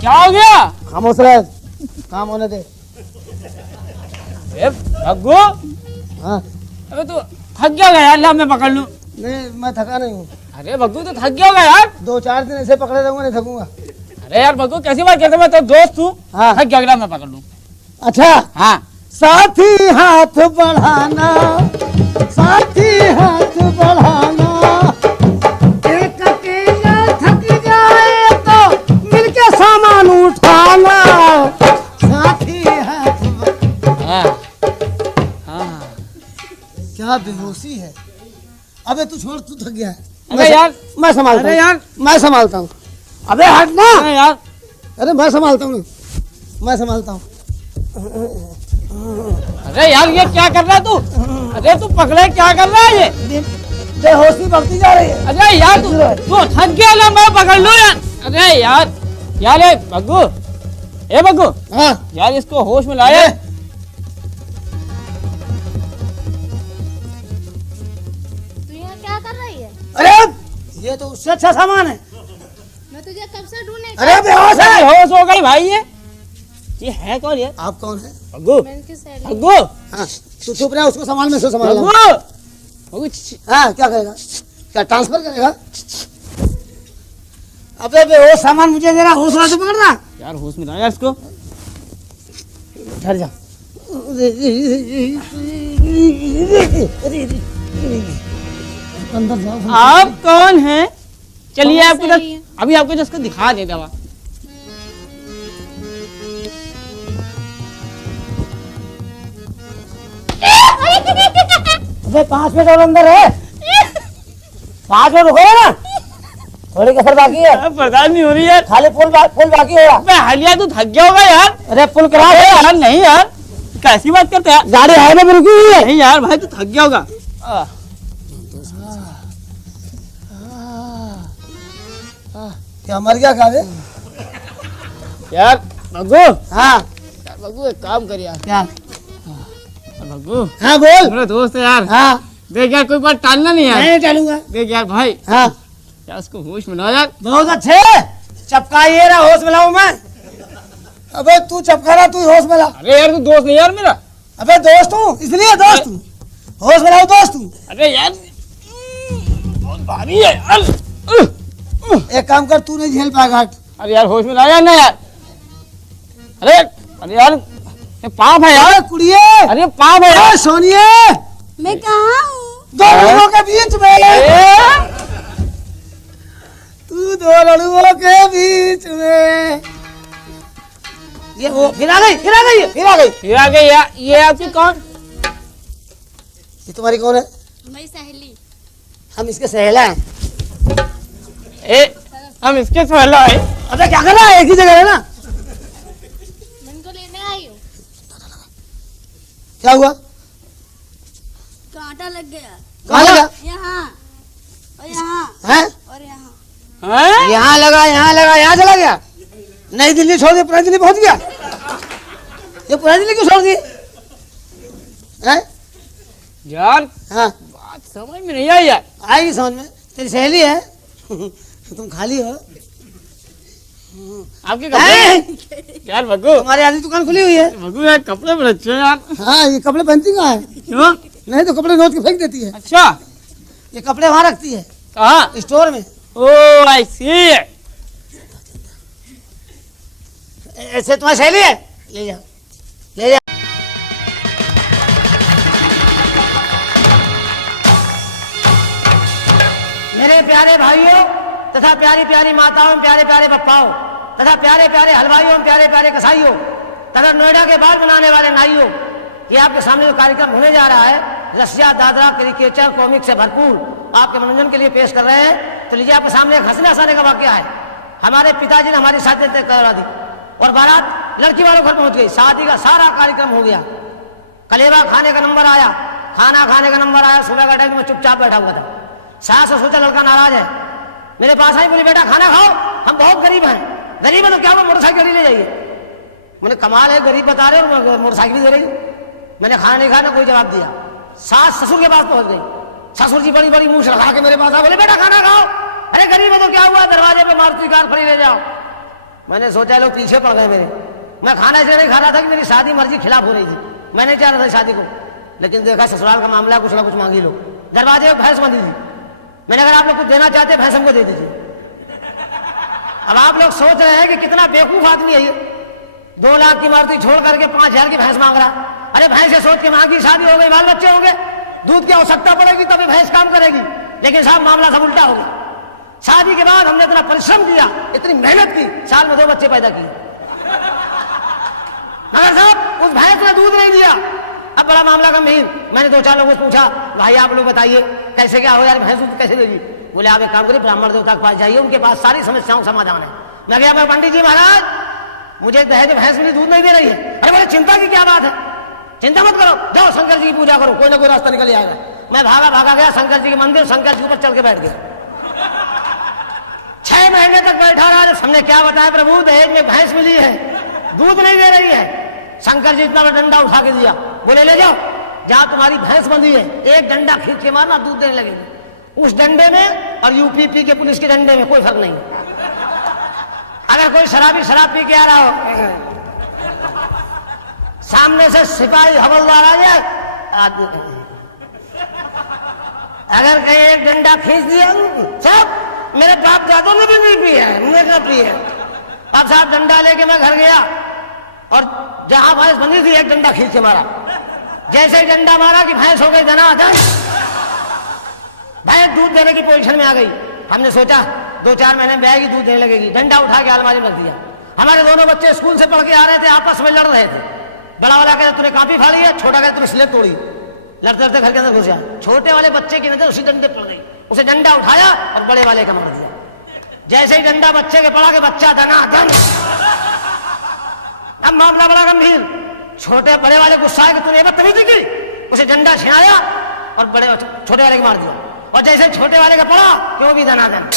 क्या हो गया? खामोश रह, काम होने दे। भग्गू, हाँ अबे तू थक गया होगा यार, ला मैं पकड़ लूं। नहीं, मैं थका नहीं हूँ। अरे भग्गू तो थक गया होगा यार। 2-4 दिन ऐसे पकड़े रहूंगा, नहीं थकूंगा। अरे यार भग्गू कैसी बात करते, मैं तो दोस्त हूँ। हाँ। थक गया होगा, मैं पकड़ लूं। अच्छा हाँ। साथी हाथ बढ़ाना, साथी हाथ बढ़ाना, एक अकेला थक जाए तो मिलके सामान उठाना, साथी हाथ हाँ। हाँ। क्या बेहोशी है। अबे तू छोड़, तू थक गया है। अरे यार, मैं संभालता हूँ। अरे यार, मैं संभालता हूँ। अबे हट ना। अरे यार, अरे मैं संभालता हूँ, मैं संभालता हूँ। अरे यार ये क्या कर रहा है तू? अरे तू पकड़े, क्या कर रहा है ये? बेहोशी बढ़ती जा रही है। अरे यार तू थक गया ना, मैं पकड़ लूं यार। अरे यार यार, ए भग्गू, ए भग्गू, हाँ यार इसको होश में लाया। तू यहाँ क्या कर रही है? अरे ये तो उससे अच्छा सामान है। मैं तुझे कब से ढूंढने अरे बेहोश है। होश हो गई भाई। ये है कौन ये? आप कौन है? भग्गू, मैं इनकी सहेली। भग्गू, हाँ तू चुप रहा, उसको संभाल, में से संभाल। भग्गू, भग्गू, हाँ क्या करेगा? क्या ट्रांसफर करेगा? अबे बेहोश सामान मुझे दे रहा, हौसला से पकड़ना। यार होश में लाया इसको। ठहर जा। अंदर जाओ। आप कौन हैं? चलिए कौन आपको सहेली है? अभी आपको जिसको दिखा दे दवा। अबे 5 मिनट और अंदर है। 5 मिनट रुको ना, थोड़ी कसर बाकी है। बर्दाश्त नहीं हो रही यार। खाली फुल बाकी होगा। अबे हलिया तू थक गया होगा यार। अरे फुल करा अरे दे। यार नहीं यार, कैसी बात करते हैं? गाड़ी हाईवे में रुकी हुई है। नहीं यार भाई, तू थक गया होगा। क्या मर गया कावे? यार भग्गू, हाँ यार भग्गू एक काम कर यार। क्या? भग्गू, हाँ बोल। मेरा दोस्त है यार। हाँ देख यार, कोई बात टालना नहीं यार। नहीं टालूंगा। देख यार भाई, हाँ यार उसको होश में ला यार। बहुत अच्छे, चपकाइए रहा, होश में लाऊं मैं। अबे तू चपका रहा, तू होश में ला। अरे यार तू दोस्त नहीं यार मेरा। अबे दोस्त हूँ, इसलिए दोस्त हूँ, होश में लाऊं, दोस्त हूँ। अरे यार बहुत भारी है यार। एक काम कर, तू नहीं झेल पाएगा। हट। अरे यार होश में ला यार ना यार। अरे अरे यार, ये पाप है यार। अरे कुड़िए, अरे पाप है यार। अरे सोनिए, मैं कहाँ हूँ? दो लड़ुओं के बीच में, ए, तू दो लड़ुओं के बीच में। ये वो फिर आ गई, फिर आ गई, फिर आ गई। फिर आ गई यार। ये आपकी कौन? ये तुम्हारी कौन है? मेरी सहेली। हम इसके सहेला हैं। ए, हम इसके सहला है। अबे क्या कर रहा है, एक ही जगह है ना। मैं इनको लेने आई हूँ। क्या हुआ? कांटा लग गया। कहाँ लगा? यहाँ और यहाँ हैं? और यहाँ। हैं? यहाँ लगा, यहाँ लगा, यहाँ चला गया। नई दिल्ली छोड़ दी, पुरानी दिल्ली पहुंच गया। ये पुरानी दिल्ली क्यों छोड़ दी? हैं? यार हाँ बात समझ में नहीं आई यार। आएगी समझ में, तेरी सहेली है। तुम खाली हो। आपके कपड़े यार भग्गू, तुम्हारी आधी दुकान खुली हुई है। भग्गू यार कपड़े बड़े अच्छे हैं यार। हाँ ये कपड़े पहनती कहाँ है? क्यों? नहीं तो कपड़े नोच के फेंक देती है। अच्छा, ये कपड़े वहाँ रखती है, कहाँ? स्टोर में। ओ आई सी। ऐसे तुम्हारी सहेली है, ले जा, ले जा। मेरे प्यारे भाइयों तथा प्यारी प्यारी माताओं, प्यारे प्यारे पप्पाओं तथा प्यारे प्यारे हलवाइयों, प्यारे प्यारे कसाईयों तथा नोएडा के बाल बनाने वाले नाइयों, ये आपके सामने जो कार्यक्रम होने जा रहा है, रसिया दादरा क्रिकेचर कॉमिक से भरपूर आपके मनोरंजन के लिए पेश कर रहे हैं। तो लीजिए आपके सामने एक हंसने हंसाने का वाकया है। हमारे पिताजी ने हमारी शादी तय करवा दी और बारात लड़की वालों घर पहुंच गई। शादी का सारा कार्यक्रम हो गया। कलेवा खाने का नंबर आया, खाना खाने का नंबर आया। सुबह का टाइम में चुपचाप बैठा हुआ था। सास से सोचा लड़का नाराज है, मेरे पास आई, बोली बेटा खाना खाओ, हम बहुत गरीब हैं, गरीब है तो क्या वो मोटरसाइकिल ले जाइए। मैंने कमाल है, गरीब बता रहे हो मोटरसाइकिल दे रही। मैंने खाना नहीं खाना, कोई जवाब दिया। सास ससुर के पास पहुंच गई, ससुर जी बड़ी बड़ी मूछ लगा के मेरे पास आ, बोले बेटा खाना खाओ। अरे गरीब है तो क्या हुआ, दरवाजे पे मारुति कार खड़ी ले जाओ। मैंने सोचा लोग पीछे पड़ गए मेरे। मैं खाना इसलिए नहीं खा रहा था कि मेरी शादी मर्जी खिलाफ हो रही थी, मैं नहीं चाह रहा था शादी को। लेकिन देखा ससुराल का मामला, कुछ ना कुछ मांगी लो। दरवाजे पे भैंस बंधी थी, मैंने अगर आप लोग कुछ देना चाहते भैंस हमको दे दीजिए। अब आप लोग सोच रहे हैं कि कितना बेवकूफ आदमी है ये, 2 लाख की मारुति छोड़ करके 5,000 की भैंस मांग रहा। अरे भैंस से सोच के मांगी, शादी हो गई, बाल बच्चे होंगे, दूध की आवश्यकता पड़ेगी तभी भैंस काम करेगी। लेकिन साहब मामला सब उल्टा हो गया। शादी के बाद हमने इतना परिश्रम किया, इतनी मेहनत की, साल में 2 बच्चे पैदा किए, मगर साहब उस भैंस ने दूध नहीं दिया। अब बड़ा मामला गंभीर। मैंने 2-4 लोगों से पूछा, भाई आप लोग बताइए कैसे क्या हो यार, भैंस दूध कैसे देगी। बोले आप एक काम करिए, ब्राह्मण देवता के पास जाइए, उनके पास सारी समस्याओं का समाधान है। मैं गया, मैं पंडित जी महाराज मुझे दहेज भैंस मेरी दूध नहीं दे रही है। अरे बोले चिंता की क्या बात है, चिंता मत करो, जाओ शंकर जी की पूजा करो, कोई ना कोई रास्ता निकल आएगा। मैं भागा गया शंकर जी के मंदिर, शंकर जी ऊपर चल के बैठ गया। 6 महीने तक बैठा रहा। हमने क्या बताया प्रभु, दहेज में भैंस मिली है, दूध नहीं दे रही है। शंकर जी इतना बड़ा डंडा उठा के दिया, बोले ले जाओ, जहां तुम्हारी भैंस बंधी है एक डंडा खींच के मारना, दूध देने लगेगी। उस डंडे में और यूपीपी के पुलिस के डंडे में कोई फर्क नहीं। अगर कोई शराबी शराब पी के आ रहा हो, सामने से सिपाही हवलदार आ जाए, अगर कहीं एक डंडा खींच दिया, सब मेरे बाप दादों ने भी नहीं पिया है, हमने क्या पिया है। अब साहब डंडा लेके मैं घर गया और जहां भैंस बंधी थी एक डंडा खींच के मारा। जैसे ही डंडा मारा कि भैंस हो गई धनाधन, भैंस दूध देने की पोजीशन में आ गई। हमने सोचा 2-4 महीने में आएगी, दूध देने लगेगी। डंडा उठा के अलमारी में रख दिया। हमारे दोनों बच्चे स्कूल से पढ़ के आ रहे थे, आपस में लड़ रहे थे। बड़ा वाला कहता तूने काफी फाड़ी है, छोटा कहता तूने स्लेट तोड़ी। लड़ते लड़ते घर के अंदर घुस गया। छोटे वाले बच्चे की नजर उसी डंडे पड़ गई, उसे डंडा उठाया और बड़े वाले का मार दिया। जैसे ही डंडा बच्चे के पड़ा के बच्चा धनाधन। अब मामला बड़ा गंभीर। छोटे बड़े वाले गुस्सा है कि तूने बदतमीजी की, उसे डंडा छिनाया और बड़े छोटे वाले को मार दिया। और जैसे छोटे वाले का पड़ा कि वो भी धनाधन।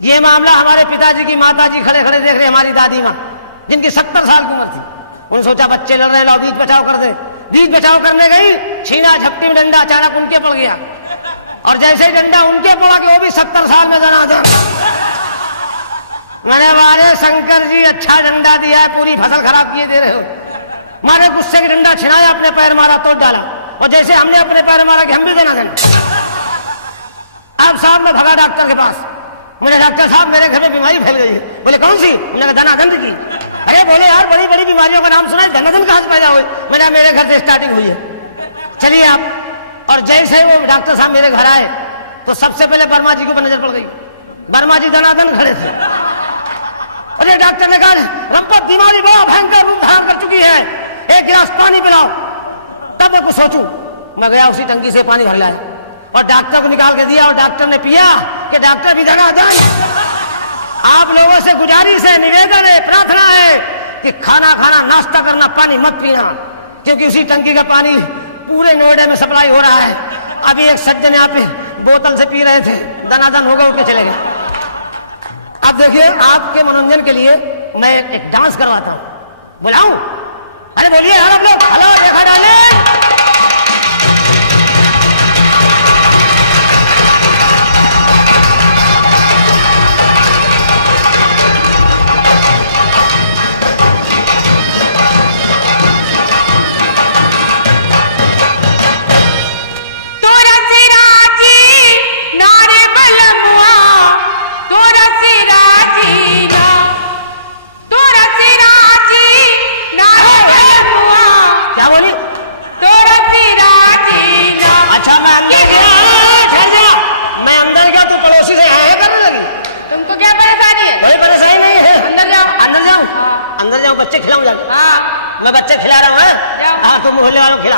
ये मामला हमारे पिताजी की माताजी खड़े खड़े देख रहे, हमारी दादी माँ जिनकी 70 साल की उम्र थी। उन्होंने सोचा बच्चे लड़ रहे, लाओ बीच बचाव कर दे। बीच बचाव करने गई, छीना झपटी में डंडा अचानक उनके पड़ गया। और जैसे ही डंडा उनके पड़ा कि वो भी 70 साल में धनाधन। मैंने वाले शंकर जी अच्छा डंडा दिया है, पूरी फसल खराब किए दे रहे हो। मारे गुस्से की डंडा छिनाया, अपने पैर मारा, तोड़ डाला। और जैसे हमने अपने पैर मारा कि हम भी धनाधन। अब साहब मैं भगा डॉक्टर के पास। मुझे डॉक्टर साहब मेरे घर में बीमारी फैल गई है। बोले कौन सी? मैंने धनाधन की। अरे बोले यार बड़ी बड़ी बीमारियों का नाम सुना है, धनाधन कहां से पैदा हुए? मैंने मेरे घर से स्टार्टिंग हुई है, चलिए आप। और जैसे वो डॉक्टर साहब मेरे घर आए तो सबसे पहले वर्मा जी के ऊपर नजर पड़ गई। वर्मा जी धनाधन खड़े थे। अरे डॉक्टर ने कहा रंपत बीमारी बड़ा भयंकर रूप धारण कर चुकी है, एक गिलास पानी पिलाओ। तब मैं कुछ सोचूं, मैं गया उसी टंकी से पानी भर लाया और डॉक्टर को निकाल के दिया। और डॉक्टर ने पिया कि डॉक्टर भी धनाधन। आप लोगों से गुजारिश है, निवेदन है, प्रार्थना है कि खाना खाना, नाश्ता करना, पानी मत पीना, क्योंकि उसी टंकी का पानी पूरे नोएडा में सप्लाई हो रहा है। अभी एक सज्जन यहाँ पे बोतल से पी रहे थे, धनाधन होगा, उठ के चले गए। अब देखिए आपके मनोरंजन के लिए मैं एक डांस करवाता हूं, बुलाऊं? अरे बोलिए यार आप लोग, हेलो देखा डाले। बच्चे खिलाऊं जाके? हाँ। मैं बच्चे खिला रहा हूँ। हाँ तुम मोहल्ले वालों खिला।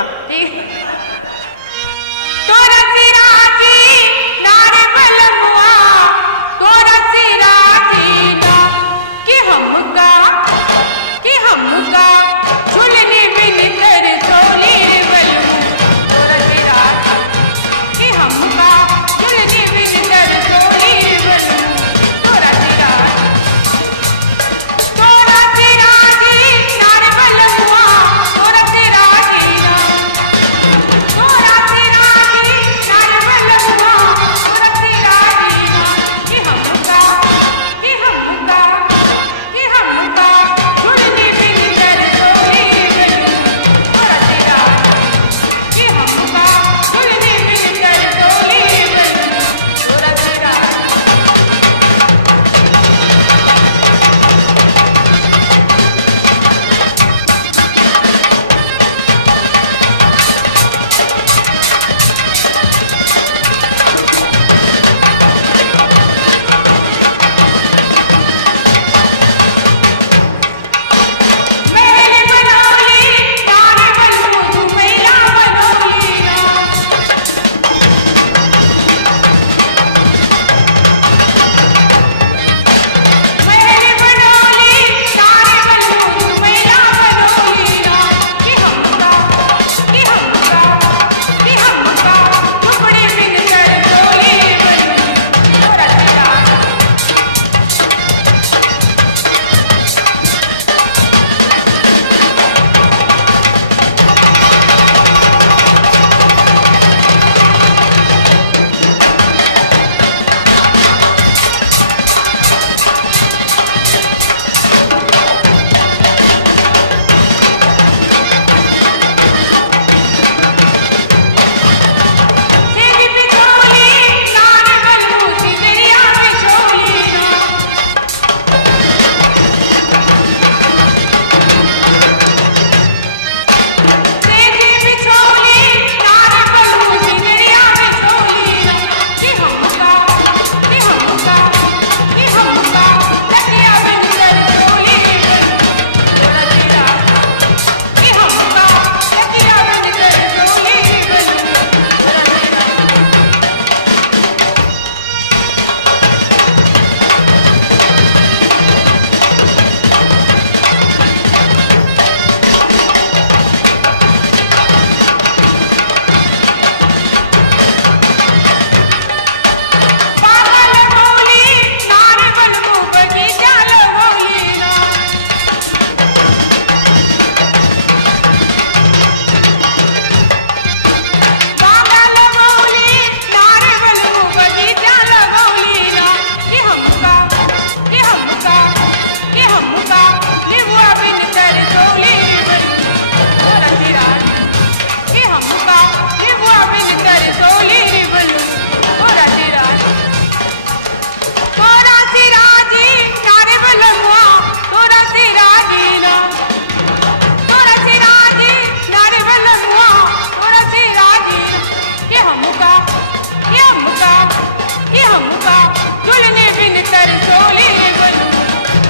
तेरी चोली बनू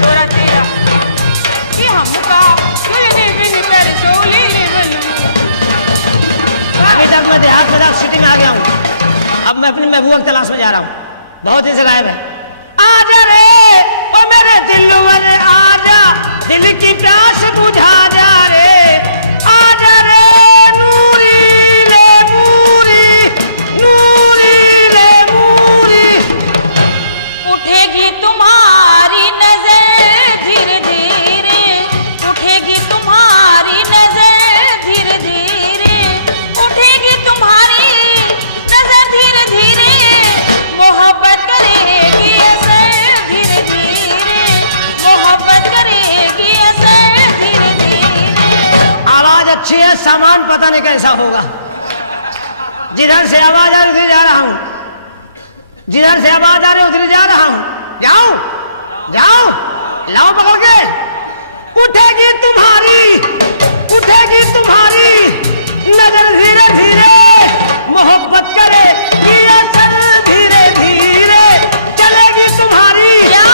तोरा तेरा कि हमका तुझे बिन तेरी चोली बनू। अभी तक मैं देहात में सिटी में आ गया हूँ, अब मैं अपनी महबूबा की तलाश में जा रहा हूँ, बहुत दिन से गायब है। आजा रे ओ मेरे दिल वाले आजा, दिल की प्यास बुझा जा रे, आजा रे नूरी ले मूरी, नूरी ले मूरी। उठेगी तुम्हारी नजर धीरे धीरे, उठेगी तुम्हारी नजर धीरे धीरे, उठेगी तुम्हारी नजर धीरे धीरे, मोहब्बत करेगी असर धीरे धीरे, मोहब्बत करेगी असर धीरे धीरे। आवाज अच्छी है, सामान पता नहीं कैसा होगा। जिधर से आवाज आ रही उधर जा रहा हूँ, जिधर से आवाज आ रही उधर जा रहा हूँ। जाऊं जाऊं लाओ पकड़ के। उठेगी तुम्हारी, उठेगी तुम्हारी नजर धीरे धीरे, मोहब्बत करे असर धीरे धीरे, चलेगी तुम्हारी क्या?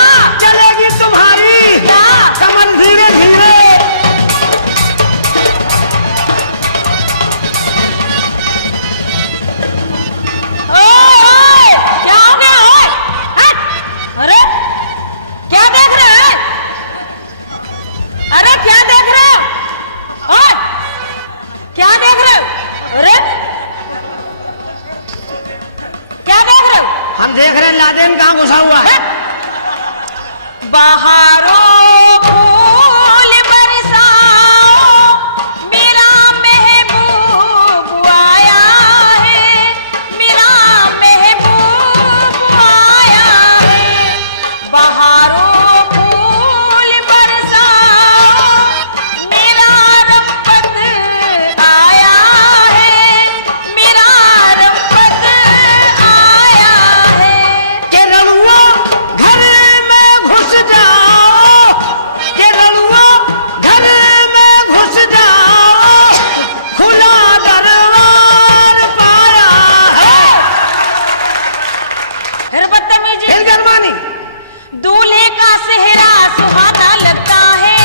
चलेगी तुम्हारी क्या? कमर धीरे धीरे। ओए, क्या हो गया? ओए, हट! अरे क्या देख रहे हैं? अरे क्या देख रहे हो? ओए, क्या देख रहे हो? अरे क्या देख रहे हो? हम देख रहे हैं लादेन कहाँ घुसा हुआ है। बहारों फूल बरसाओ, मेरा महबूब आया है, मेरा महबूब आया है। बहारों फूल बरसाओ, मेरा रब्बत आया है, मेरा रब्बत आया है। के रड़ुआ घर में घुस जाओ, के रड़ुआ घर में घुस जाओ, खुला दरबार पाया है। फिर बदतमीजी। फिर गरमानी दूल्हे का सेहरा सुहाना लगता है,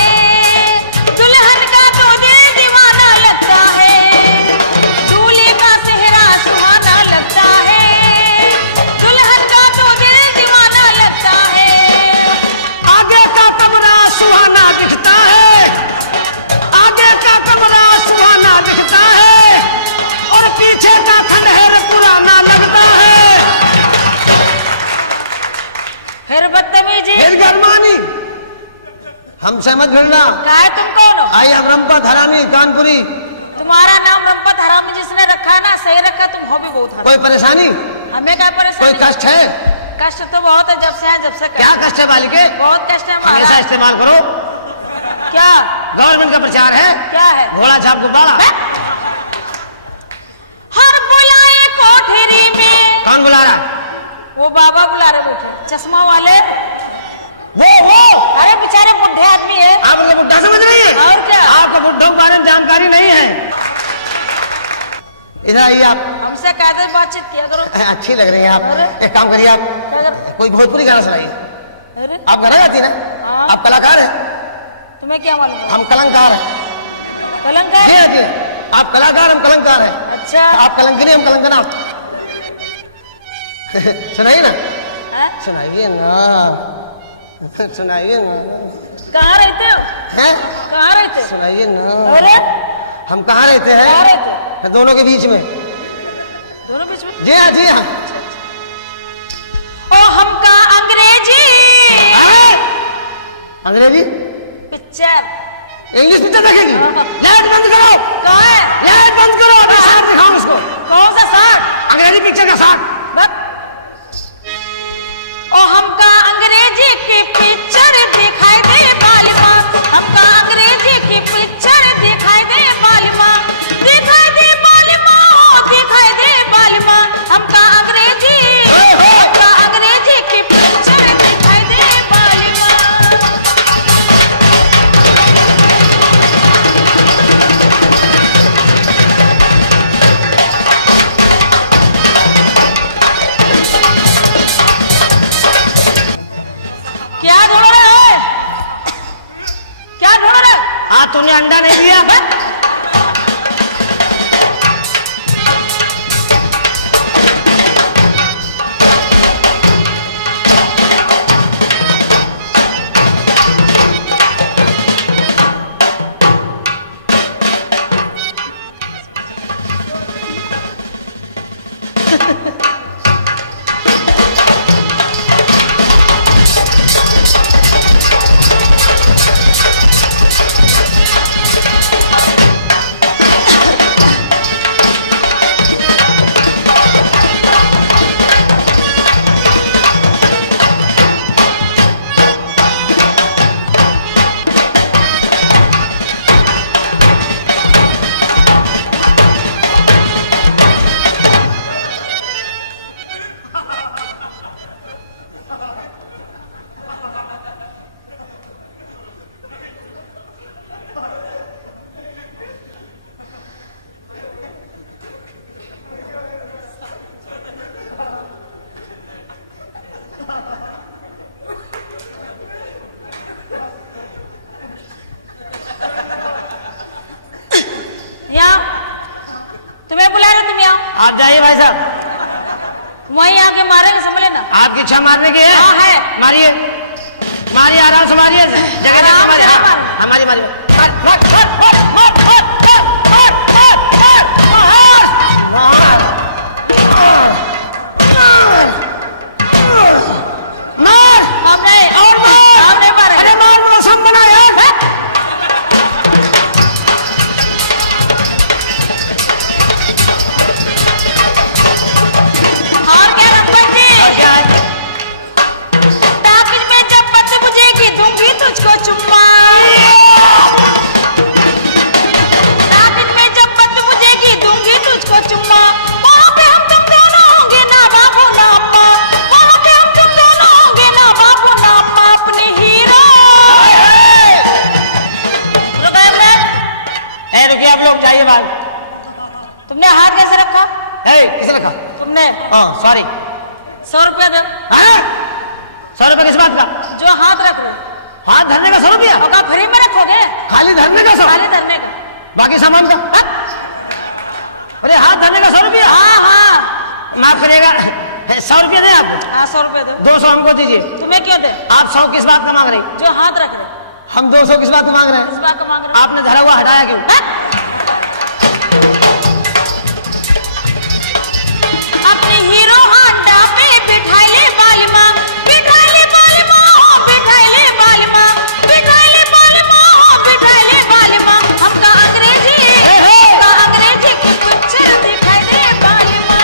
दुल्हन का तो दिल दीवाना लगता है। दूल्हे का सेहरा सुहाना लगता है, दुल्हन का तो दिल दीवाना लगता है। आगे का कमरा सुहाना दिखता है, आगे का कमरा सुहाना दिखता है, और पीछे का खंडहर पुराना लगता है। फिर बदतमीजी। फिर गरमानी हमसे मत भिड़ना। कहा है तुम कौन हो? आई हम रंपत हरामी कानपुरी। तुम्हारा नाम रंपत हरामी जिसने रखा है ना, सही रखा। तुम हो भी बहुत हरामी। कोई परेशानी, हमें क्या कोई परेशानी? कष्ट है? कष्ट तो बहुत है, जब से आए जब से कष्ट। क्या कष्ट है बालिके? बहुत कष्ट है हमेशा महाराज। इस्तेमाल करो। क्या गवर्नमेंट का प्रचार है, क्या है? घोड़ा छाप गुब्बारा। हर बुलाए कोठरी में। कौन बुला रहा? वो बाबा बुला रहे बैठे चश्मा वाले। वो अरे बेचारे बुढ़े आदमी है। आप उनको बुढ़ा समझ रही है? और क्या? आपको बुढ़ों के बारे में जानकारी नहीं है। इधर आइए आप। हमसे कायदे से बातचीत किया करो। अच्छी लग रही है आप। अरे। एक काम करिए, आप क्या कर- कोई भोजपुरी गाना सुनाइए। अरे आप गाना गाती ना? हाँ। आप कलाकार हैं, तुम्हें क्या मालूम है? हम कलंकार हैं। कलंक जी है? जी, आप कलाकार, हम कलंकार हैं। अच्छा आप कलंकनी, हम कलंकना। सुनाइए ना, है? सुनाइए ना, सुनाइए ना। कहाँ रहते हो? हैं? कहाँ रहते हो? सुनाइए ना। अरे हम कहाँ रहते कहाँ हैं? रहते? दोनों के बीच में। दोनों बीच में। जी हाँ, जी हाँ। ओ हमका अंग्रेजी अंग्रेजी पिक्चर। इंग्लिश पिक्चर देखेगी? लाइट बंद करो, कहाँ है? लाइट बंद करो, अभी साथ दिखाऊं उसको। कौन सा साथ? अंग्रेजी पिक्चर का साथ। बस। ओ हमका अंग्रेजी की पिक्चर दिखाई दे बालिमा, हमका अंग्रेजी की पिक्चर दिखाई दे बालिमा, दिखाई दे बालिमा, ओ दिखाई दे बालिमा, हमका अंग्रेजी, हमका अंग्रेजी की पिक्चर दिखाई दे बालिमा। तूने अंडा नहीं दिया? तुम्हें बुला रहे, तुम यहाँ। आप जाइए भाई साहब, वहीं आके मारेंगे, समझ लेना। आपकी इच्छा मारने की है? हाँ है। मारिए मारिए, आराम से मारिए, जगह हमारी हमारी मारिए। तुमने हाथ कैसे रखा? किसे रखा? तुमने। सॉरी। 100 रुपया दे। 100 रुपया किस बात का? जो हाथ रख रहे। हाथ धरने का 100 रुपया? फ्री में रखोगे? खाली धरने का 100? खाली धरने का। बाकी सामान का? अरे हाथ धरने का 100 रुपया? हाँ। माफ करिएगा, 100 रुपया दे आपको? 100 रुपया दो। 200 हमको दीजिए। तुम्हें क्यों दे? आप 100 किस बात का मांग रही? जो हाथ रख रहे। हम 200 किस बात का मांग रहे हैं? किस बात का मांग रहे? आपने धरा हुआ हटाया क्यों? अपने हीरो हांडा पे बिठाइले बालिमा, बिठाइले बालिमा, बिठाइले बालिमा, बिठाइले बालिमा, बिठाइले बालिमा। हमका अंग्रेजी की पिक्चर दिखाई दे बालिमा।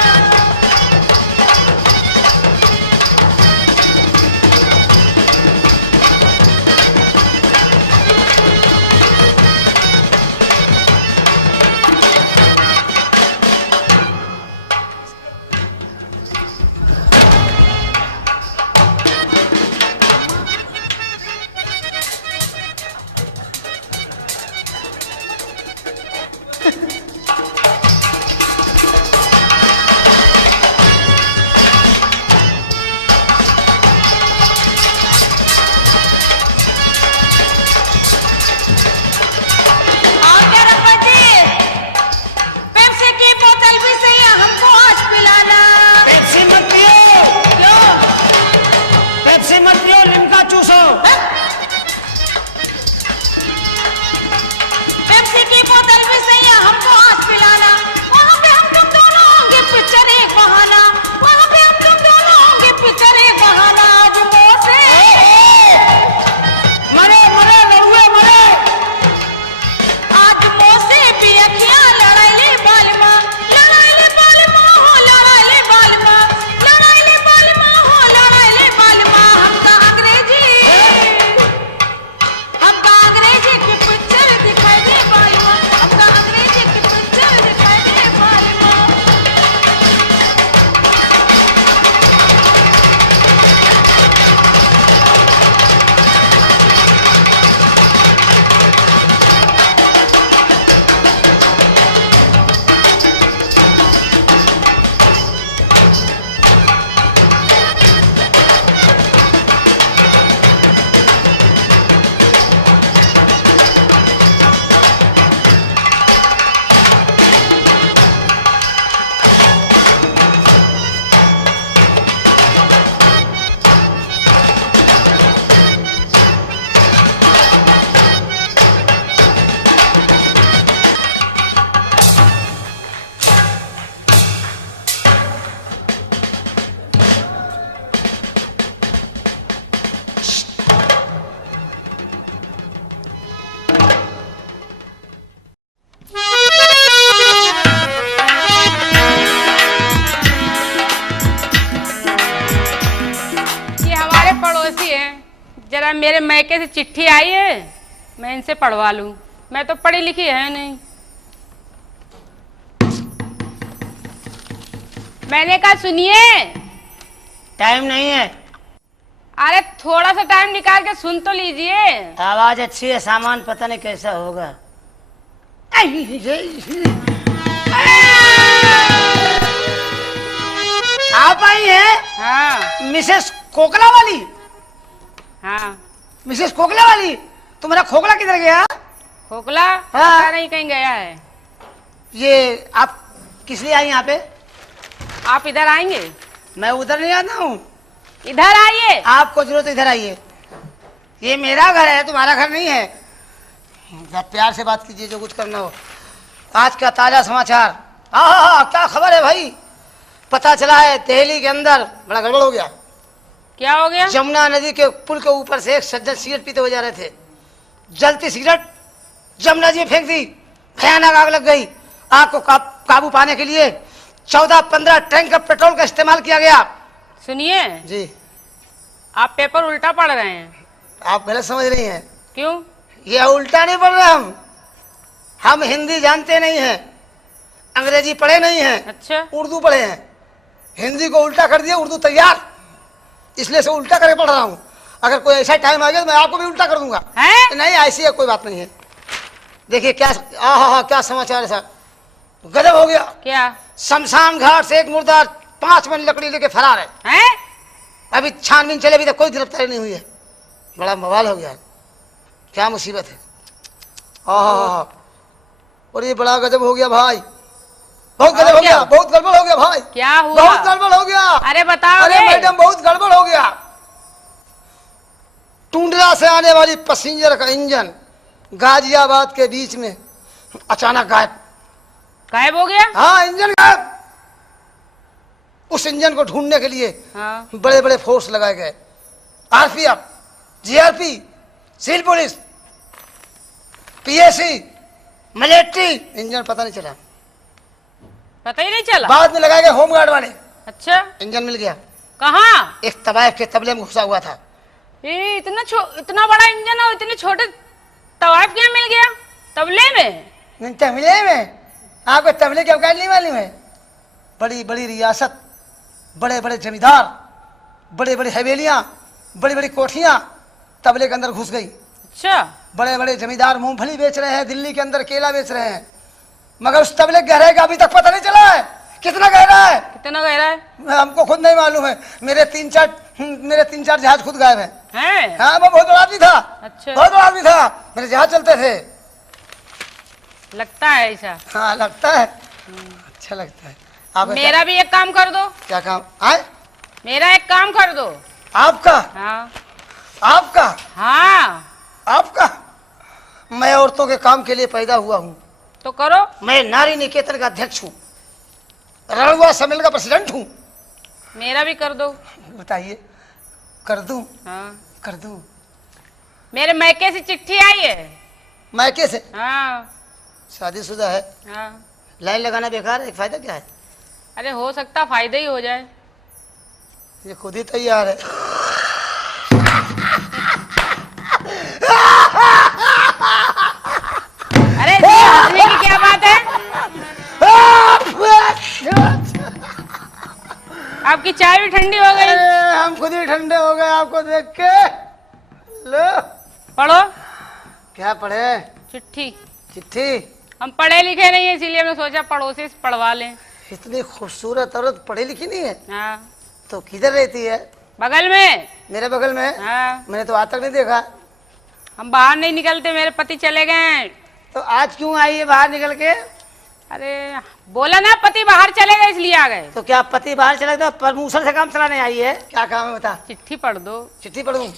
जरा मेरे मैके से चिट्ठी आई है, मैं इनसे पढ़वा लूं। मैं तो पढ़ी लिखी है नहीं। मैंने कहा सुनिए। टाइम नहीं है। अरे थोड़ा सा टाइम निकाल के सुन तो लीजिए। आवाज अच्छी है, सामान पता नहीं कैसा होगा। आप आई हैं? हाँ मिसेस कोकला वाली? हाँ। मिसेस कोकला वाली, तुम्हारा खोखला किधर गया? खोखला हाँ। पता नहीं कहीं गया है। ये आप किस लिए आई यहाँ पे? आप इधर आएंगे? मैं उधर नहीं आता हूँ। इधर आइए। आपको जरूरत है इधर आइए। ये मेरा घर है, तुम्हारा घर नहीं है। जरा प्यार से बात कीजिए, जो कुछ करना हो। आज का ताजा समाचार। हाँ, क्या खबर है भाई? पता चला है दिल्ली के अंदर बड़ा गड़बड़ हो गया। क्या हो गया? जमुना नदी के पुल के ऊपर से एक सज्जन सिगरेट पीते हुए जा रहे थे। जलती सिगरेट जमुना जी में फेंक दी, भयानक आग लग गई। आग को काबू पाने के लिए 14-15 टैंक पेट्रोल का इस्तेमाल किया गया। सुनिए जी, आप पेपर उल्टा पढ़ रहे हैं। आप गलत समझ रही हैं। क्यों? ये उल्टा नहीं पढ़ रहे हम हिंदी जानते नहीं हैं, अंग्रेजी पढ़े नहीं हैं। अच्छा। उर्दू पढ़े हैं। हिंदी को उल्टा कर दिया, उर्दू तैयार, इसलिए से उल्टा करके पढ़ रहा हूँ। अगर कोई ऐसा टाइम आ गया तो मैं आपको भी उल्टा कर दूंगा। है? नहीं, ऐसी है, कोई बात नहीं है। देखिए क्या क्या समाचार है साहब। गजब हो गया। क्या? शमशान घाट से एक मुर्दा 5 मन लकड़ी लेके फरार है। हैं? अभी छानबीन चले, अभी तक कोई गिरफ्तारी नहीं हुई है। बड़ा बवाल हो गया है। क्या मुसीबत है। और ये बड़ा गजब हो गया भाई, बहुत गजब हो गया, बहुत गड़बड़ हो गया भाई। क्या हुआ? बहुत गड़बड़ हो गया। अरे बताओ। अरे मैडम, बहुत गड़बड़ हो गया। टुंडरा से आने वाली पैसेंजर का इंजन गाजियाबाद के बीच में अचानक गायब हो गया? हाँ, इंजन गायब। उस इंजन को ढूंढने के लिए हाँ। बड़े बड़े फोर्स लगाए गए। RPF, GRP, civil police, PAC, military. Engine पता नहीं चला। पता ही नहीं चला? बाद में लगाए गए होमगार्ड वाले। अच्छा। इंजन मिल गया। कहाँ? एक तवायफ के तबले में घुसा हुआ था। ये इतना बड़ा इंजन और इतने छोटे तवायफ क्या मिल गया तबले में? तबले में? आपको तबले की अवकाश नहीं मालूम है? बड़ी बड़ी रियासत, बड़े बड़े जमींदार, बड़े बड़ी हवेलियां, बड़ी बड़ी कोठियां तबले के अंदर घुस गई। अच्छा। बड़े बड़े जमींदार मूंगफली बेच रहे हैं, दिल्ली के अंदर केला बेच रहे हैं, मगर उस तबले गहराई का अभी तक पता नहीं चला है। कितना गहरा है? कितना गहरा है? हमको खुद नहीं मालूम है। मेरे तीन चार जहाज खुद गायब हैं। हाँ, वो बहुत बड़ा आदमी था। अच्छा। बहुत बड़ा आदमी था, मेरे जहाज चलते थे। लगता है ऐसा। हाँ, लगता है। अच्छा लगता है। आप मेरा भी एक काम कर दो। क्या काम आए? मेरा एक काम कर दो। आपका? हाँ। आपका? हाँ। आपका? मैं औरतों के काम के लिए पैदा हुआ हूँ। तो करो। मैं नारी निकेतन का अध्यक्ष हूँ, रणवा सम्मेलन का प्रेसिडेंट हूँ। मेरा भी कर दो। बताइए, कर दूं? हाँ। कर दूं। मेरे मैके से चिट्ठी आई है। मैके से? हाँ। शादीशुदा है? हाँ। लाइन लगाना बेकार है, फायदा क्या है? अरे हो सकता फायदा ही हो जाए। ये खुद ही तैयार है। अरे हंसने की क्या बात है? आपकी चाय भी ठंडी हो गई। हम खुद ही ठंडे हो गए आपको देख के। लो पढ़ो। क्या पढ़े? चिट्ठी। चिट्ठी? हम पढ़े लिखे नहीं है, इसीलिए हमने सोचा पड़ोसी से पढ़वा लें। इतनी खूबसूरत औरत पढ़ी लिखी नहीं है? हाँ। तो किधर रहती है? बगल में। मेरे बगल में? हाँ। मैंने तो आज तक नहीं देखा। हम बाहर नहीं निकलते, मेरे पति चले गए। तो आज क्यों आई है बाहर निकल के? अरे बोला ना पति बाहर चले गए इसलिए आ गए। तो क्या पति बाहर चला गया? प्रमोशन से काम चलाने आई है? क्या काम है बता। चिट्ठी पढ़ दो। चिट्ठी पढ़ूं?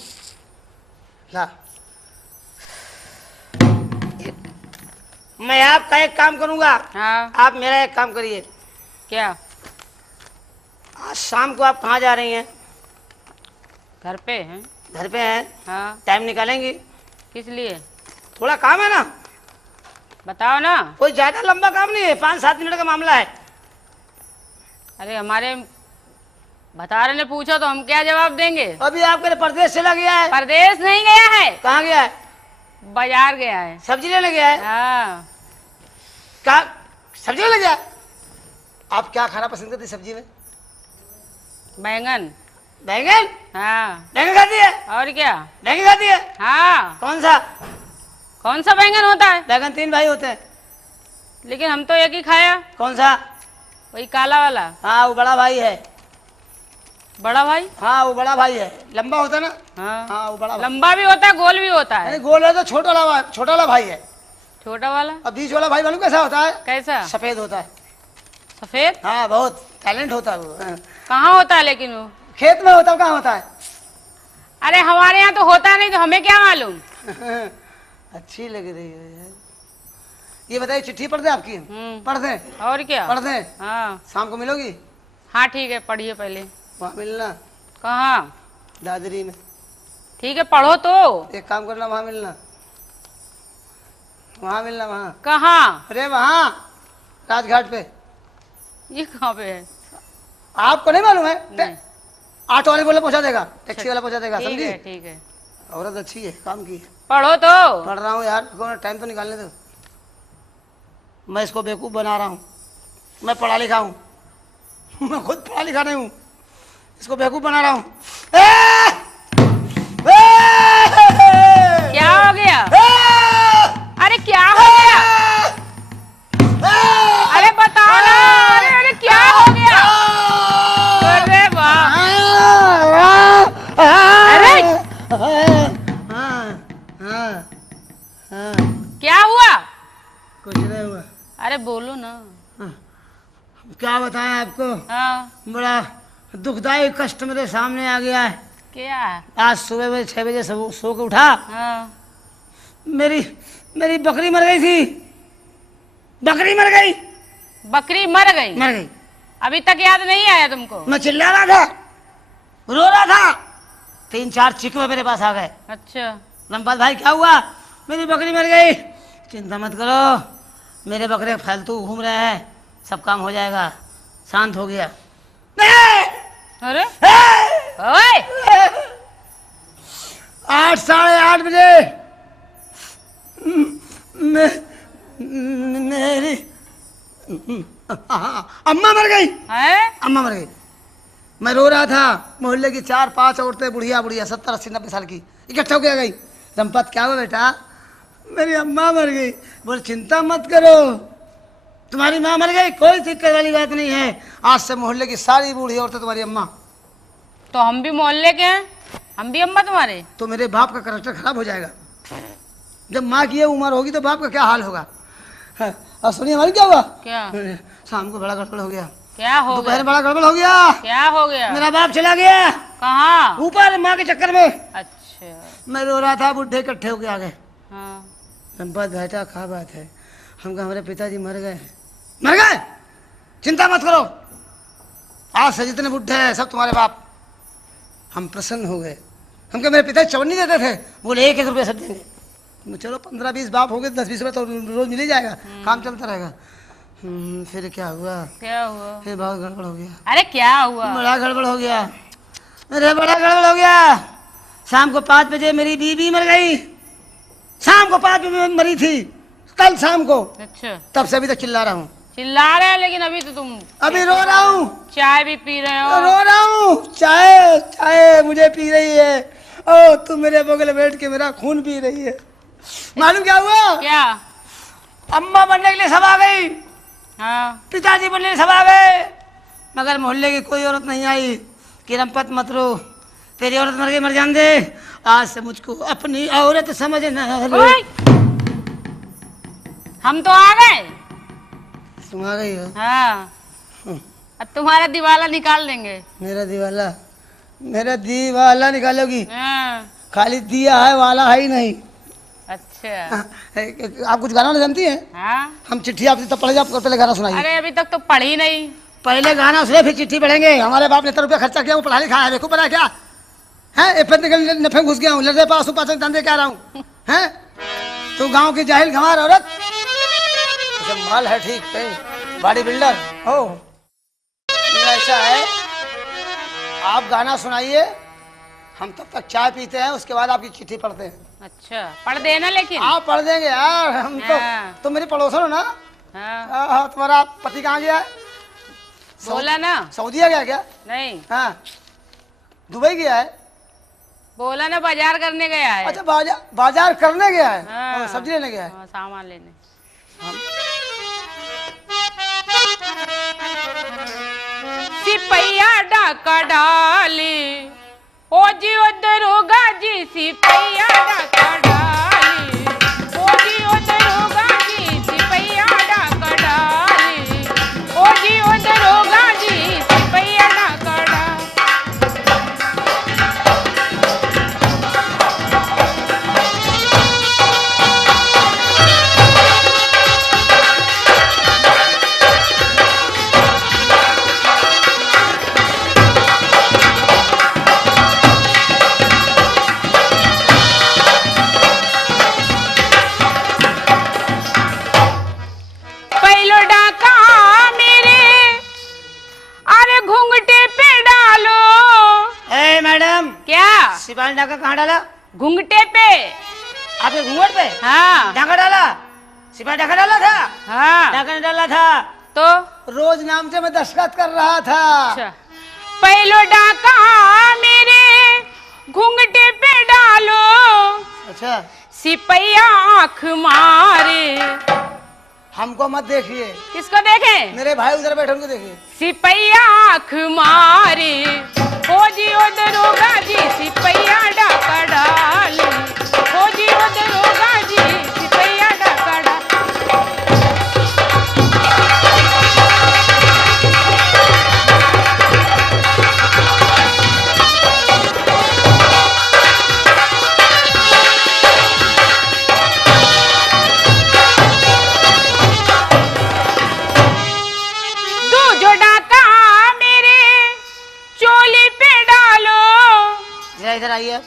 ला। मैं आपका एक काम करूंगा। हाँ। आप मेरा एक काम करिए। क्या? आज शाम को आप कहाँ जा रही हैं? घर पे हैं। घर पे हैं? हाँ। टाइम निकालेंगी? किस लिए? थोड़ा काम है ना। बताओ ना। कोई ज्यादा लंबा काम नहीं है, 5-7 मिनट का मामला है। अरे हमारे भतारे ने पूछा तो हम क्या जवाब देंगे? अभी आपके लिए परदेश चला गया है। परदेश नहीं गया है, कहाँ गया है? बाजार गया है। सब्जी लेने गया है। हाँ। क्या सब्जी लेने गया? आप क्या खाना पसंद करती सब्जी में? बैंगन। बैंगन? हाँ। बैंगन खाती है? और क्या? बैंगन खाती है? हाँ। कौन सा? कौन सा बैंगन होता है? बैंगन 3 भाई होते हैं। लेकिन हम तो एक ही खाया। कौन सा? वही काला वाला। हाँ वो बड़ा भाई है। बड़ा भाई? हाँ वो बड़ा भाई है, लंबा होता है ना। हाँ। हाँ वो बड़ा भाई। लंबा भी होता है, गोल भी होता है। नहीं गोल है तो छोटा वाला भाई है। छोटा वाला? अब बीच वाला भाई मालूम कैसा होता है? कैसा? सफेद होता है। सफेद? हाँ बहुत टैलेंट होता है वो। हाँ। कहाँ होता है लेकिन वो? खेत में होता है, कहाँ होता है? अरे हमारे यहाँ तो होता नहीं, तो हमें क्या मालूम। अच्छी लग रही है यार। ये बताइए चिट्ठी पढ़ दे आपकी? पढ़ दे। और क्या? पढ़ दे। हाँ। शाम को मिलोगी? हाँ ठीक है, पढ़िए पहले। वहाँ मिलना। कहाँ? दादरी में। ठीक है, पढ़ो तो। एक काम करना, वहाँ मिलना। वहाँ मिलना। वहाँ कहाँ? अरे वहाँ राजघाट पे। ये कहाँ पे है? आपको नहीं मालूम है? नहीं। ऑटो वाले बोले पहुँचा देगा, टैक्सी वाला पहुँचा देगा। ठीक समझी? है ठीक है। औरत अच्छी है, काम की है। पढ़ो तो। पढ़ रहा हूँ यार, टाइम तो निकालने दो। मैं इसको बेवकूफ़ बना रहा हूँ। मैं पढ़ा लिखा हूँ। मैं खुद पढ़ा लिखा नहीं हूँ, इसको बेवकूफ़ बना रहा हूँ। क्या हो गया? अरे क्या हो गया? अरे बताओ ना। अरे क्या हो गया? अरे वाह। अरे क्या हुआ? कुछ नहीं हुआ। अरे बोलो ना। क्या बताएं आपको? हाँ। बड़ा दुखदायी कष्ट मेरे सामने आ गया है। क्या? आज सुबह में 6 बजे सो के उठा। हाँ। मेरी बकरी मर गई थी। बकरी मर गई। बकरी मर गई? मर गई। अभी तक याद नहीं आया तुमको? मैं चिल्ला रहा था, रो रहा था, 3-4 चिकवे मेरे पास आ गए। अच्छा। लंपाल भाई क्या हुआ? मेरी बकरी मर गई। चिंता मत करो, मेरे बकरे फालतू घूम रहे हैं, सब काम हो जाएगा। शांत हो गया। अरे ओए 8 साढ़े 8 बजे मेरी अम्मा मर गई। हैं? अम्मा मर गई। मैं रो रहा था, मोहल्ले की 4-5 औरतें बुढ़िया 70, 80, 90 साल की इकट्ठा होकर आ गई। संपत क्या हुआ बेटा? मेरी अम्मा मर गई। बोल चिंता मत करो, तुम्हारी माँ मर गई, कोई दिक्कत वाली बात नहीं है। आज से मोहल्ले की सारी बूढ़ी औरतें तुम्हारी अम्मा। तो हम भी मोहल्ले के हैं, हम भी अम्मा तुम्हारे। तो मेरे बाप का करैक्टर खराब हो जाएगा। जब माँ की ये उम्र होगी तो बाप का क्या हाल होगा? और सुनिए हमारी क्या हुआ? क्या? शाम को बड़ा गड़बड़ हो गया। क्या हो दोपहर गया? बड़ा गड़बड़ हो गया। क्या हो गया? मेरा बाप चला गया। कहाँ? ऊपर माँ के चक्कर में। अच्छा। मैं रो रहा था, बुढ़े इकट्ठे होके आ गए। हाँ। संपत बेटा क्या बात है? हम कहा हमारे पिताजी मर गए। मर गए? चिंता मत करो, आज से जितने बुढ़े हैं सब तुम्हारे बाप। हम प्रसन्न हो गए। हम कहा मेरे पिताजी 54 नहीं देते थे, बोले 1-1 रुपये सब देंगे। चलो 15-20 बाप हो गए, 10-20 रुपये तो रोज मिल ही जाएगा, काम चलता रहेगा। फिर क्या हुआ? क्या हुआ? फिर बहुत गड़बड़ हो गया। अरे क्या हुआ? बड़ा गड़बड़ हो गया। अरे बड़ा गड़बड़ हो गया। शाम को 5 बजे मेरी बीवी मर गई। शाम को 5 बजे मरी थी, कल शाम को। अच्छा। तब से अभी तक चिल्ला रहा हूँ। चिल्ला रहे हैं, लेकिन अभी तो तुम अभी रो रहा हूँ। चाय भी पी रहे हो। रो रहा हूँ। चाय मुझे पी रही है। ओ तुम मेरे बगल बैठ के मेरा खून पी रही है। मालूम क्या हुआ? क्या? अम्मा बनने के लिए सब आ गई, हाँ। पिताजी बनने के लिए सब आ गए, मगर मोहल्ले की कोई औरत नहीं आई कि रंपत मत रो, तेरी औरत मर गई, मर जान दे। आज से मुझको अपनी औरत समझना। ओए! हम तो आ गए। तुम आ गई हो? हाँ। अब तुम्हारा दिवाला निकाल देंगे। मेरा दीवाला निकालोगी? हाँ। खाली दिया है, वाला है ही नहीं। अच्छा। आप कुछ गाना नहीं जानती हैं? हाँ। हम चिट्ठी आपसे तब पढ़ेंगे, आपको पहले गाना सुनाइए। अरे अभी तक तो पढ़ी नहीं। पहले गाना सुने फिर चिट्ठी पढ़ेंगे। हमारे बाप ने इतना रुपया खर्चा किया, वो पढ़ा लिखा है, देखो पढ़ा क्या है? नफे घुस गया हूँ, लड़े पास पास धंधे क्या रहा हूँ हैं? तो गांव की जाहिल गंवार औरत माल है ठीक है, बॉडी बिल्डर हो, ऐसा है आप गाना सुनाइए, हम तब तक चाय पीते हैं, उसके बाद आपकी चिट्ठी पढ़ते हैं। अच्छा पढ़ देना लेकिन। आप पढ़ देंगे यार, हम तो हाँ। तुम मेरी पड़ोसन हो ना। हाँ हाँ, तुम्हारा पति कहाँ गया है? बोला ना। सऊदीया गया क्या? नहीं हाँ, दुबई गया है। बोला ना बाजार करने गया है। अच्छा, बाजार करने गया है। हाँ। और सब्जी लेने गया है। हाँ, सामान लेने। सिपैया डाका डाली ओ जी उधर होगा जी, सिपैया डाका डाली ओ जी उधर होगा जी, सिपैया डाका डाली ओ जी उधर होगा जी, सिपैया डाका डाली। पहलो डाका मेरे अरे घूंघटे पे डालो। ए मैडम, क्या? सिपाही डाका कहाँ डाला? घूंघटे पे। आपके घूंघट पे हाँ डाका डाला? सिपाही डाका डाला था? हाँ डाका नहीं डाला था, तो रोज नाम से मैं दस्तखत कर रहा था। अच्छा, पहलो डाका मेरे घूंघटे पे डालो। अच्छा, सिपैया आंख मारे। हमको मत देखिए, किसको देखें? मेरे भाई उधर बैठे उनको देखिए। सिपैया आंख मारे हो जी ओ दरोगा जी, सिपैया डाका डाली हो जी ओ दरोगा जी, सिपैया डाका डाली। दो जो डाका मेरे चोली पे डालो। जरा इधर आइए।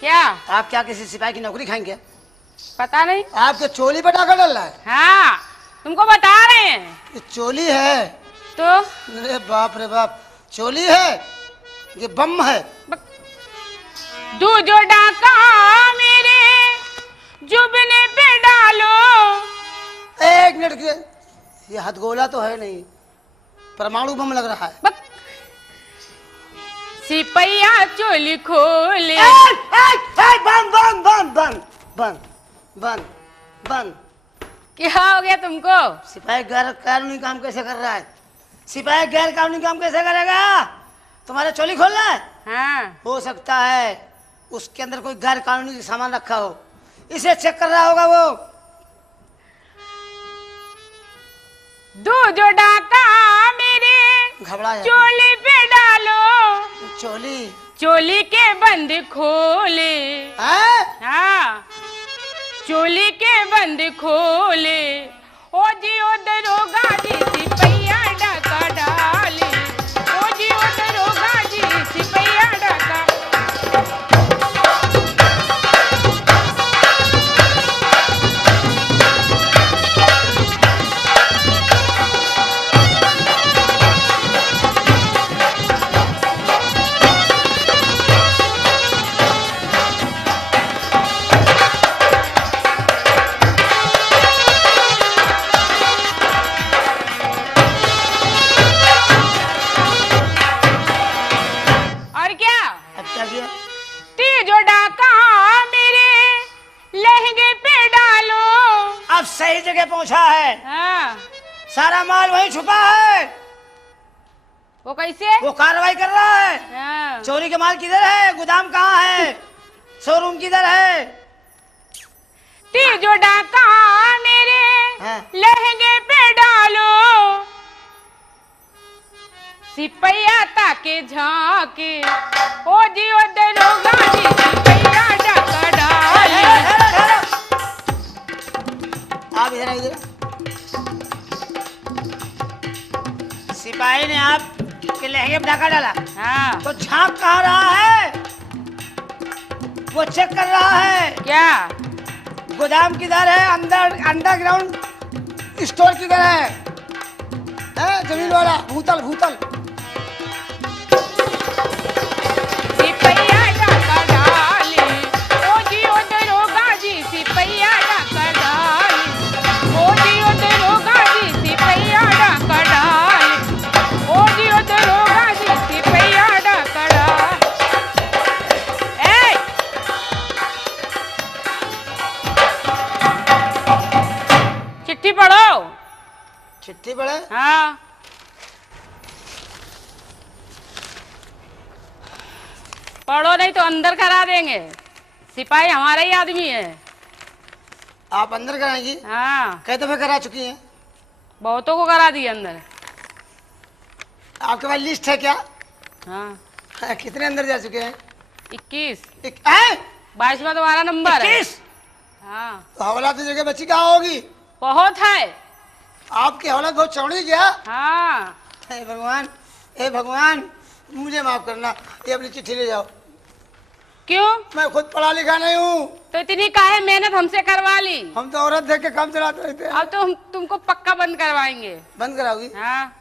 क्या? आप क्या किसी सिपाही की नौकरी खाएंगे? पता नहीं। आपके चोली पे डाका डाल रहा है? हाँ तुमको बता रहे हैं। ये चोली है? तो अरे बाप रे बाप, चोली है, ये बम है। दो जो डाका मेरे जुबने पे डालो। एक मिनट के, ये हथगोला तो है नहीं, परमाणु बम लग रहा है। सिपैया चोली खोले। बंद बंद बंद बंद बंद बंद बंद। क्या हो गया तुमको? सिपाही गैर कानूनी काम कैसे कर रहा है? सिपाही गैर कानूनी काम कैसे करेगा? तुम्हारे चोली खोलना है? हाँ हो सकता है उसके अंदर कोई गैर कानूनी सामान रखा हो, इसे चेक कर रहा होगा वो। दो जो डाका मेरे घबरा जाता है। चोली पे डालो। चोली चोली के बंद खोले। है? हाँ चोली के बंद खोले ओ जी ओ दरोगा जी, सिपैया डाका डाली ओ जी ओ दरोगा जी, सिपैया डाका। और क्या? अब क्या किया? जो डाका मेरे लहंगे पे डालो। अब सही जगह पहुंचा है। हाँ सारा माल वहीं छुपा है, वो कैसे? वो कार्रवाई कर रहा है। हाँ। चोरी के माल किधर है? गोदाम कहाँ है? शोरूम किधर है? जो डाका मेरे हाँ। लहंगे पे डालो। सिपैया ताके झाके ओ जी ओ दरोगा जी, सिपैया डाका डाली। आप इधर आइए। सिपाही ने आपके लहंगे पे डाका डाला, हाँ तो झांक कहाँ रहा है? वो चेक कर रहा है। क्या? गोदाम किधर है? अंडरग्राउंड स्टोर किधर है? जमीन वाला भूतल भूतल। चिट्ठी पढ़े। हाँ पढ़ो नहीं तो अंदर करा देंगे, सिपाही हमारा ही आदमी है। आप अंदर कराएंगी? हाँ कई दफे करा चुकी हैं? बहुतों को करा दिए अंदर। आपके पास लिस्ट है क्या? हाँ कितने अंदर जा चुके हैं? 21। 22वां तुम्हारा नंबर है। 21? हाँ तो हवालात की जगह बच्ची कहाँ होगी? बहुत है। आपकी हवालात बहुत चौड़ी क्या? हाँ हे भगवान, हे भगवान, मुझे माफ करना। ये अपनी चिट्ठी ले जाओ। क्यों? मैं खुद पढ़ा लिखा नहीं हूँ। तो इतनी काहे मेहनत हमसे करवा ली? हम तो औरत देख के काम चलाते रहते हैं। अब तो हम तुमको पक्का बंद करवाएंगे। बंद कराओगी? हाँ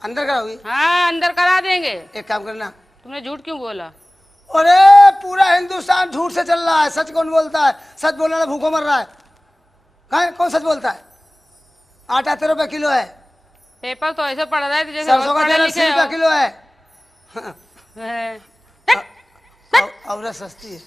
अंदर कराओगी? हाँ अंदर करा देंगे। एक काम करना। तुमने झूठ क्यों बोला? अरे पूरा हिंदुस्तान झूठ से चल रहा है, सच कौन बोलता है? सच बोलने वाला भूखों मर रहा है। कौन सच बोलता है? आटा 13 रुपए किलो है। पेपर तो ऐसे पढ़ रहा है जैसे सरसों का तेल 80 रुपए किलो है। है। औरत सस्ती है।